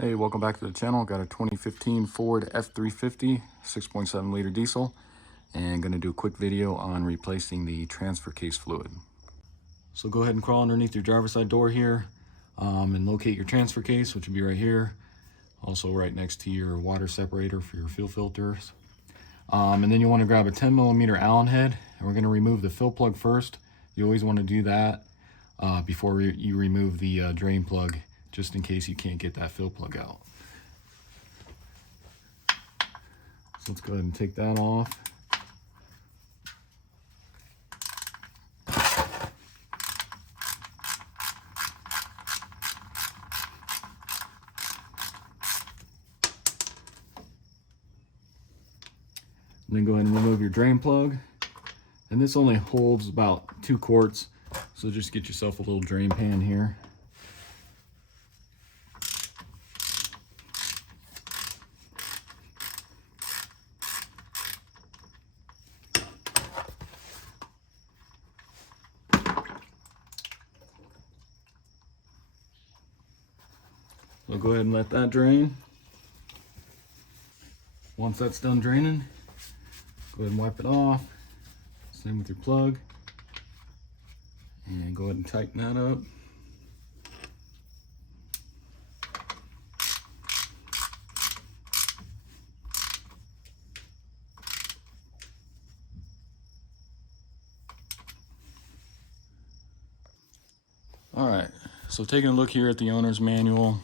Hey, welcome back to the channel. Got a 2015 Ford F-350 6.7 liter diesel, and going to do a quick video on replacing the transfer case fluid. So go ahead and crawl underneath your driver's side door here and locate your transfer case, which will be right here, also right next to your water separator for your fuel filters. And then you want to grab a 10mm Allen head, and we're going to remove the fill plug first. You always want to do that before you remove the drain plug, just in case you can't get that fill plug out. So let's go ahead and take that off. And then go ahead and remove your drain plug. And this only holds about 2 quarts, so just get yourself a little drain pan here. So go ahead and let that drain. Once that's done draining, go ahead and wipe it off. Same with your plug. And go ahead and tighten that up. All right, so taking a look here at the owner's manual,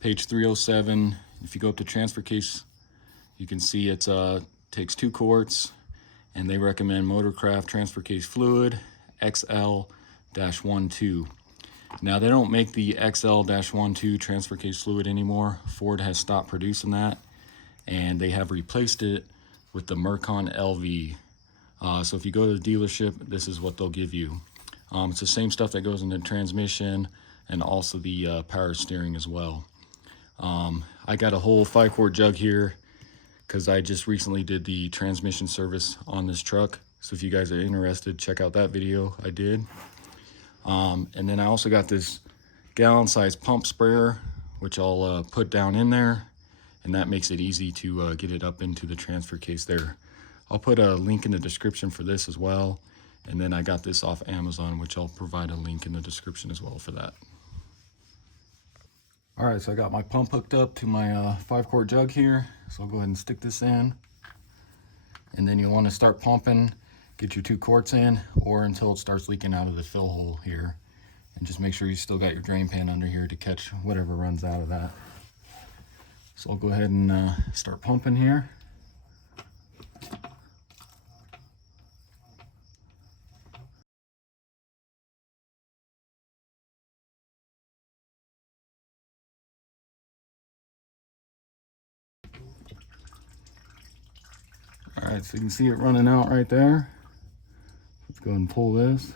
page 307, if you go up to transfer case, you can see it takes 2 quarts, and they recommend Motorcraft transfer case fluid XL-12. Now they don't make the XL-12 transfer case fluid anymore. Ford has stopped producing that, and they have replaced it with the Mercon LV. So if you go to the dealership, this is what they'll give you. It's the same stuff that goes in the transmission and also the power steering as well. I got a whole 5-quart jug here because I just recently did the transmission service on this truck. So if you guys are interested, check out that video I did. And then I also got this gallon-sized pump sprayer, which I'll put down in there, and that makes it easy to get it up into the transfer case there. I'll put a link in the description for this as well. And then I got this off Amazon, which I'll provide a link in the description as well for that. All right, so I got my pump hooked up to my 5-quart jug here. So I'll go ahead and stick this in. And then you want to start pumping, get your 2 quarts in, or until it starts leaking out of the fill hole here. And just make sure you still got your drain pan under here to catch whatever runs out of that. So I'll go ahead and start pumping here. All right, so you can see it running out right there. Let's go ahead and pull this.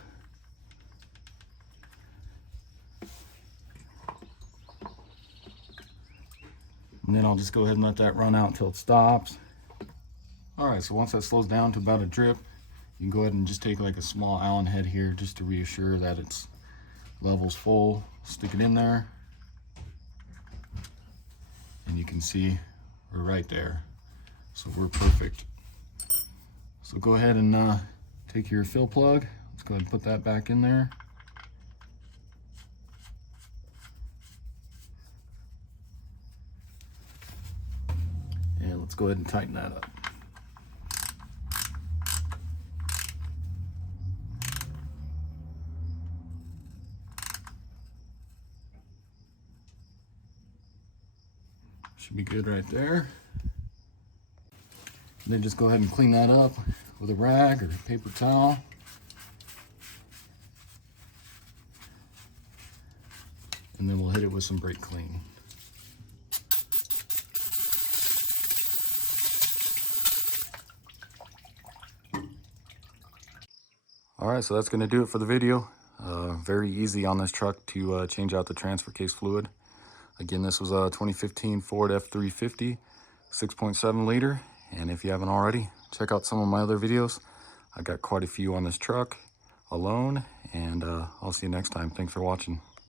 And then I'll just go ahead and let that run out until it stops. All right, so once that slows down to about a drip, you can go ahead and just take like a small Allen head here just to reassure that its level's full. Stick it in there. And you can see we're right there. So we're perfect. So go ahead and take your fill plug. Let's go ahead and put that back in there. And let's go ahead and tighten that up. Should be good right there. And then just go ahead and clean that up with a rag or a paper towel. And then we'll hit it with some brake clean. All right, so that's gonna do it for the video. Very easy on this truck to change out the transfer case fluid. Again, this was a 2015 Ford F-350 6.7 liter. And if you haven't already, check out some of my other videos. I got quite a few on this truck alone, and I'll see you next time. Thanks for watching.